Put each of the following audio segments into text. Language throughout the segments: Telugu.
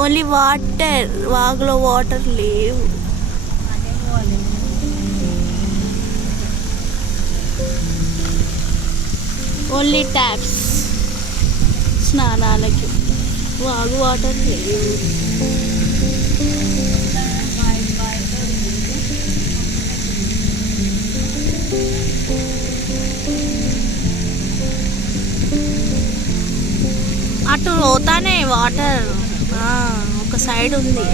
ఓన్లీ వాటర్ వాగులో వాటర్ లేవు. ఓన్లీ ట్యాప్స్ స్నానాలకి. వాగు వాటర్ లేవు. అటు పోతానే వాటర్. ఒక సైడ్ ఉంది.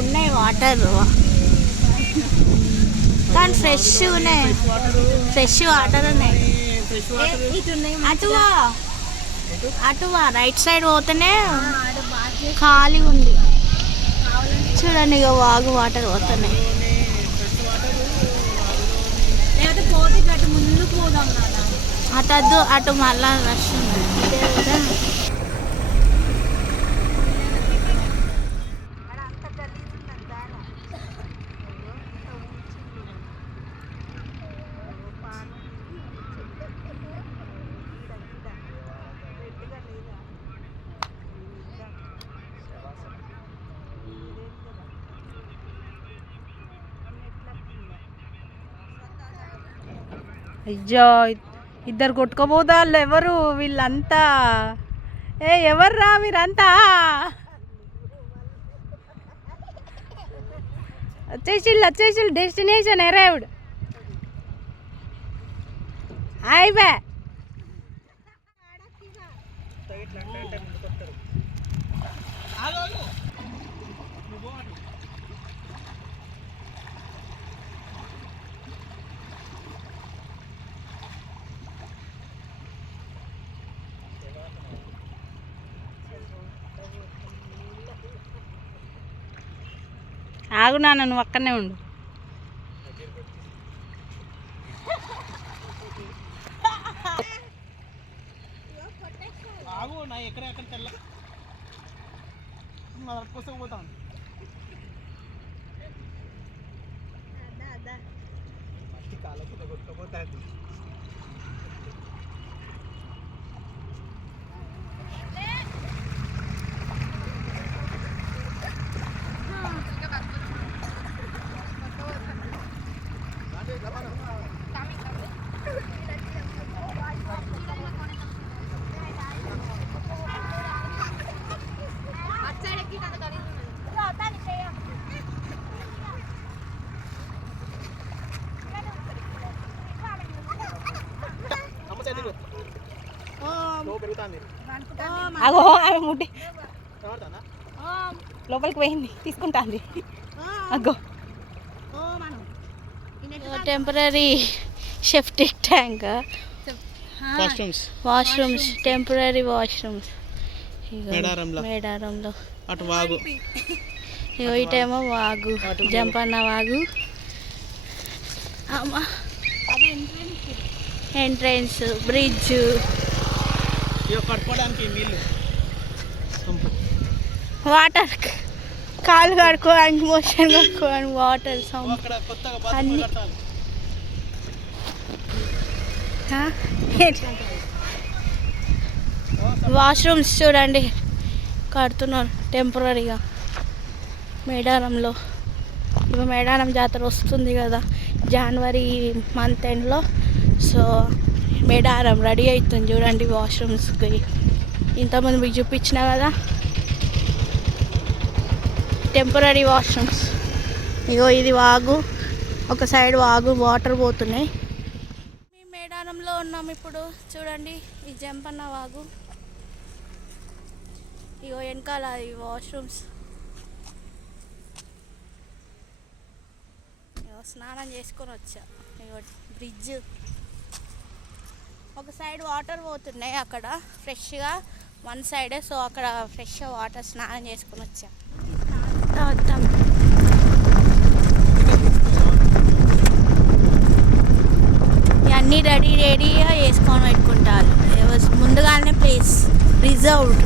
ఉన్నాయి వాటర్. కానీ ఫ్రెష్ ఉన్నాయి. ఫ్రెష్ వాటర్ ఉన్నాయి. అటువా? అటువా? రైట్ సైడ్ పోతేనే ఖాళీగా ఉంది. చూడండి ఇక వాగు వాటర్ పోతున్నాయి అటు అటు మళ్ళా రష్ ఉంది. అయ్యో ఇద్దరు కొట్టుకోబోదా వాళ్ళు ఎవరు? వీళ్ళంతా. ఏ ఎవర్రా మీరంతా? వచ్చేసిళ్ళు వచ్చేసిళ్ళు డెస్టినేషన్ అరైవ్డ్ అయిపోయా ఆగు నాన్న నువ్వు అక్కడనే ఉండు. ఆగు నా ఎక్కడ ఎక్కడ తెల్ల. నా కోసం పోతాను మట్టి కాళ్ళ కింద కొట్టుకుపోతాను అగో ఆమె ముట్టి ఎవరిదానా లోపలికి పోయింది తీసుకుంటాంది. అగో. Temporary septic tank. Costumes washrooms. Temporary washrooms. మేడారంలో. మేడారంలో. అటు వాగు. ఇటేమో వాగు. జంపన్న వాగు. అమ్మా. ఎంట్రన్స్ బ్రిడ్జ్ నీళ్ళు. వాటర్ కాలు కడుక్కోవడానికి మోషన్ కడుక్కోవడానికి వాటర్ అన్ని. వాష్రూమ్స్ చూడండి. కడుతున్నారు టెంపరీగా మేడారంలో. ఇప్పుడు మేడారం జాతర వస్తుంది కదా జనవరి మంత్ ఎండ్లో సో మేడారం రెడీ అవుతుంది చూడండి వాష్రూమ్స్కి. ఇంతమంది మీకు చూపించిన కదా? Temporary washrooms. ఇగో ఇది వాగు. ఒక సైడ్ వాగు వాటర్ పోతున్నాయి. మేము మేడారంలో ఉన్నాం ఇప్పుడు. చూడండి ఈ జంపన్న వాగు. ఇగో వెనకాల ఈ వాష్రూమ్స్. ఇగో స్నానం చేసుకొని వచ్చా. ఇగో బ్రిడ్జ్. ఒక సైడ్ వాటర్ పోతున్నాయి అక్కడ ఫ్రెష్గా వన్ సైడే. సో అక్కడ ఫ్రెష్ వాటర్ స్నానం చేసుకొని వచ్చాం. వద్దాం అన్నీ రెడీ రెడీగా వేసుకొని పెట్టుకుంటారు. ముందుగానే ప్లేస్ రిజర్వ్డ్.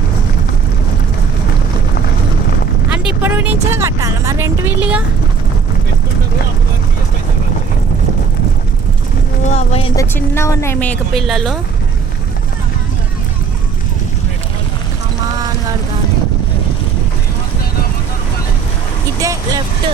అంటే ఇప్పటి నుంచి కట్టాలి? మరి రెంట్ వీలుగా పెట్టుకుంటారు అప్పుడు వరకు ఇక పైసలు కడతారు. ఓ అవ్వ ఎంత చిన్నగా ఉన్నాయి మేక పిల్లలు. ఇదే లెఫ్ట్.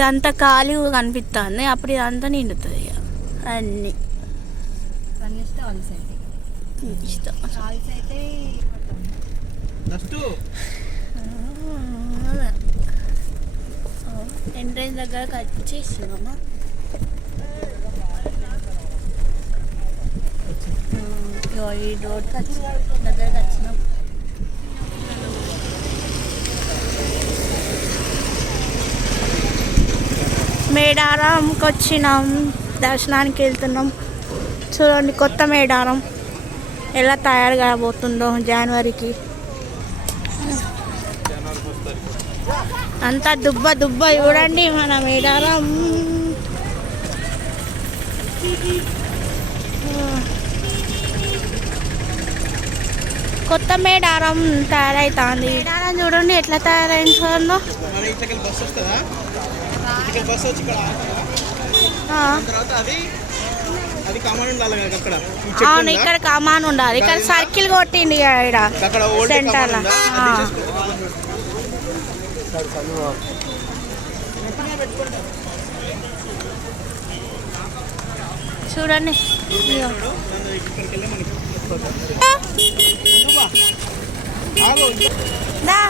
ఇదంతా ఖాళీ కనిపిస్తుంది అప్పుడు ఇదంతా నిండుతుంది ఇక అన్నీ. ఇష్టం ఎంట్రెన్స్ దగ్గరకు వచ్చేసినామా ఇగో ఈ రోడ్కి వచ్చి దగ్గరకు వచ్చినాం. మేడారంకి వచ్చినాం దర్శనానికి వెళ్తున్నాం. చూడండి కొత్త మేడారం ఎలా తయారు కాబోతుందో జనవరికి. అంతా దుబ్బ దుబ్బ చూడండి మన మేడారం. కొత్త మేడారం తయారైతుంది. మేడారం చూడండి ఎట్లా తయారైందో. బస్సు బస్సు వచ్చి ఇక్కడ తర్వాత అది అది కమాండ్ ఉండాలి కదా అక్కడ. ఈ చెట్టు అవును? ఇక్కడ కమాన్ ఉండాలి. ఇక్కడ సర్కిల్ కొట్టింది ఇక్కడ అక్కడ ఓల్డ్ సెంటర్ చూడండి. దా.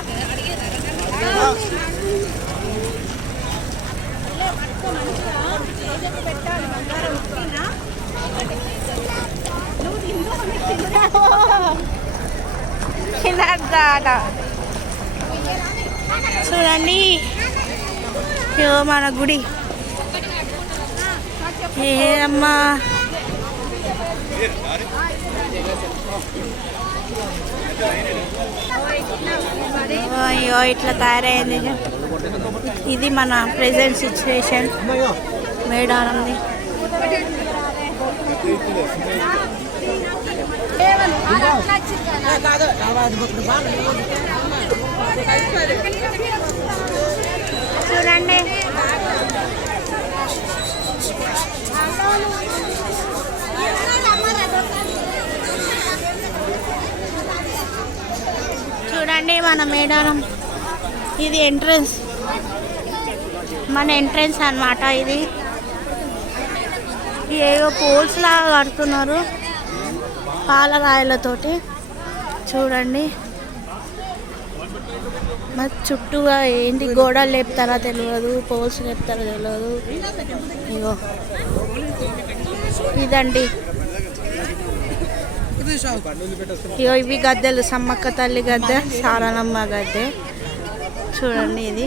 చూడండి. ఇగో మన గుడి. ఏమ్మా అయ్యో ఇట్లా తయారైంది. ఇది మన ప్రెసెంట్ సిచ్యువేషన్ మేడారంది. చూడండి. చూడండి మన మేడారం. ఇది ఎంట్రన్స్ మన ఎంట్రన్స్ అన్నమాట ఇది. ఏవో పోల్స్ లాగా కడుతున్నారు పాలరాయలతోటి. చూడండి. మరి చుట్టూగా ఏంటి గోడలు లేపుతారా తెలియదు పోల్స్ లేపుతారా తెలియదు ఇగో. ఇదండి. ఇగో ఇవి గద్దెలు సమ్మక్క తల్లి గద్దె సారలమ్మ గద్దె. చూడండి ఇది.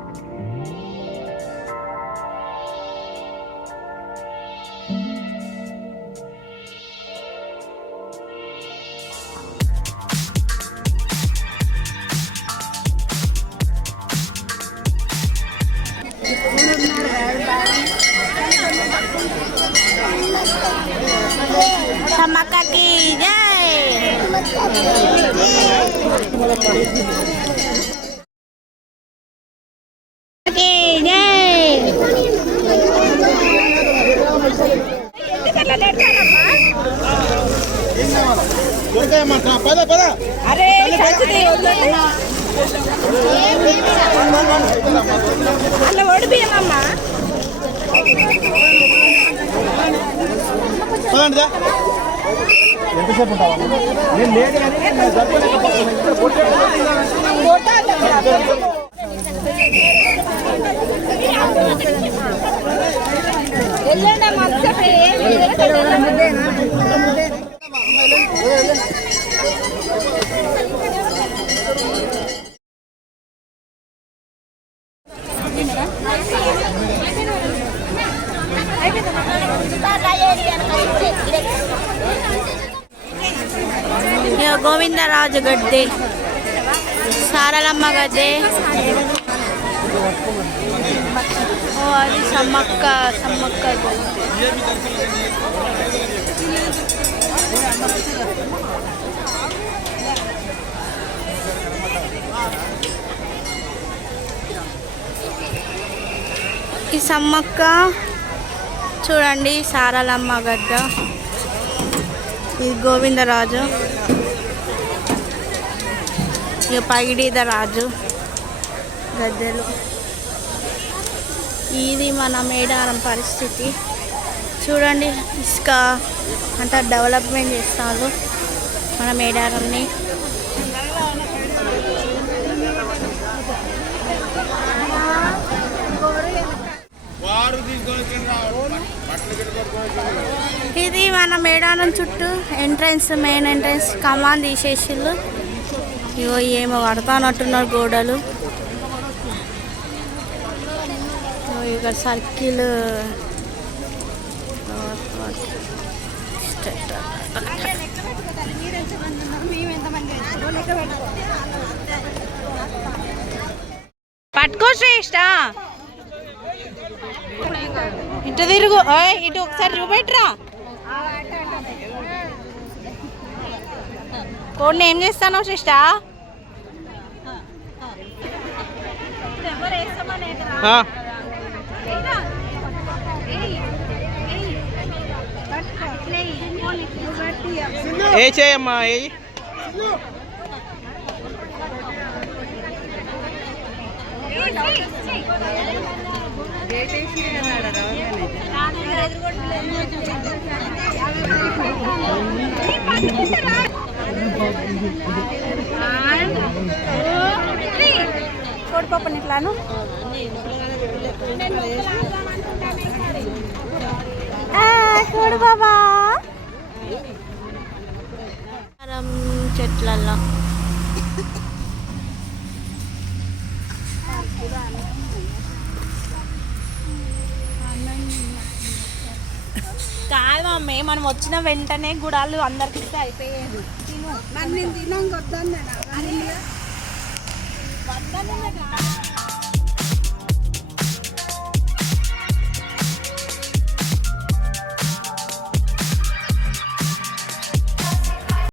జై కి జై ఏం కావాలా దొరికాయమ్మా రా, పద పద అరే అట్లా ఓడిపోయామమ్మా పదండి దా. ఎంతసేపు ఉంటావా? నేను లేదు కానీ నేను జరపలేకపోతున్నాను. ఇక్కడ కొట్టే- ఇక గోవిందరాజు గడ్డి సారలమ్మ గడ్డి. ఓ అది సమ్మక్క సమ్మక్క ఈ సమ్మక్క చూడండి సారలమ్మ గడ్డ. ఇది గోవిందరాజు. ఇక పగిడీద రాజు. గద్దెలు. ఇది మన మేడారం పరిస్థితి. చూడండి ఇసుక అంతా డెవలప్మెంట్ చేస్తారు మన మేడారంని. ఇది మన మేడారం చుట్టూ ఎంట్రన్స్ మెయిన్ ఎంట్రన్స్ కమాన్ తీసేసిళ్ళు. ఇగో ఏమో పడతానట్టున్నారు గోడలు. ఇక్కడ సర్కిల్. పట్టుకో శ్రేష్ట. ఇటు తిరుగు. ఇటు ఒకసారి చూపెట్టరా. కోడిని ఏం చేస్తానో శ్రేష్ట? ఏ చేయమ్మా ఏ కోడిపప్పని ఇట్లాను కోడి బాబా చెట్లల్లో కాదు మమ్మీ మనం వచ్చిన వెంటనే గుడాలు అందరికి ఇస్తే అయిపోయేది. తిను.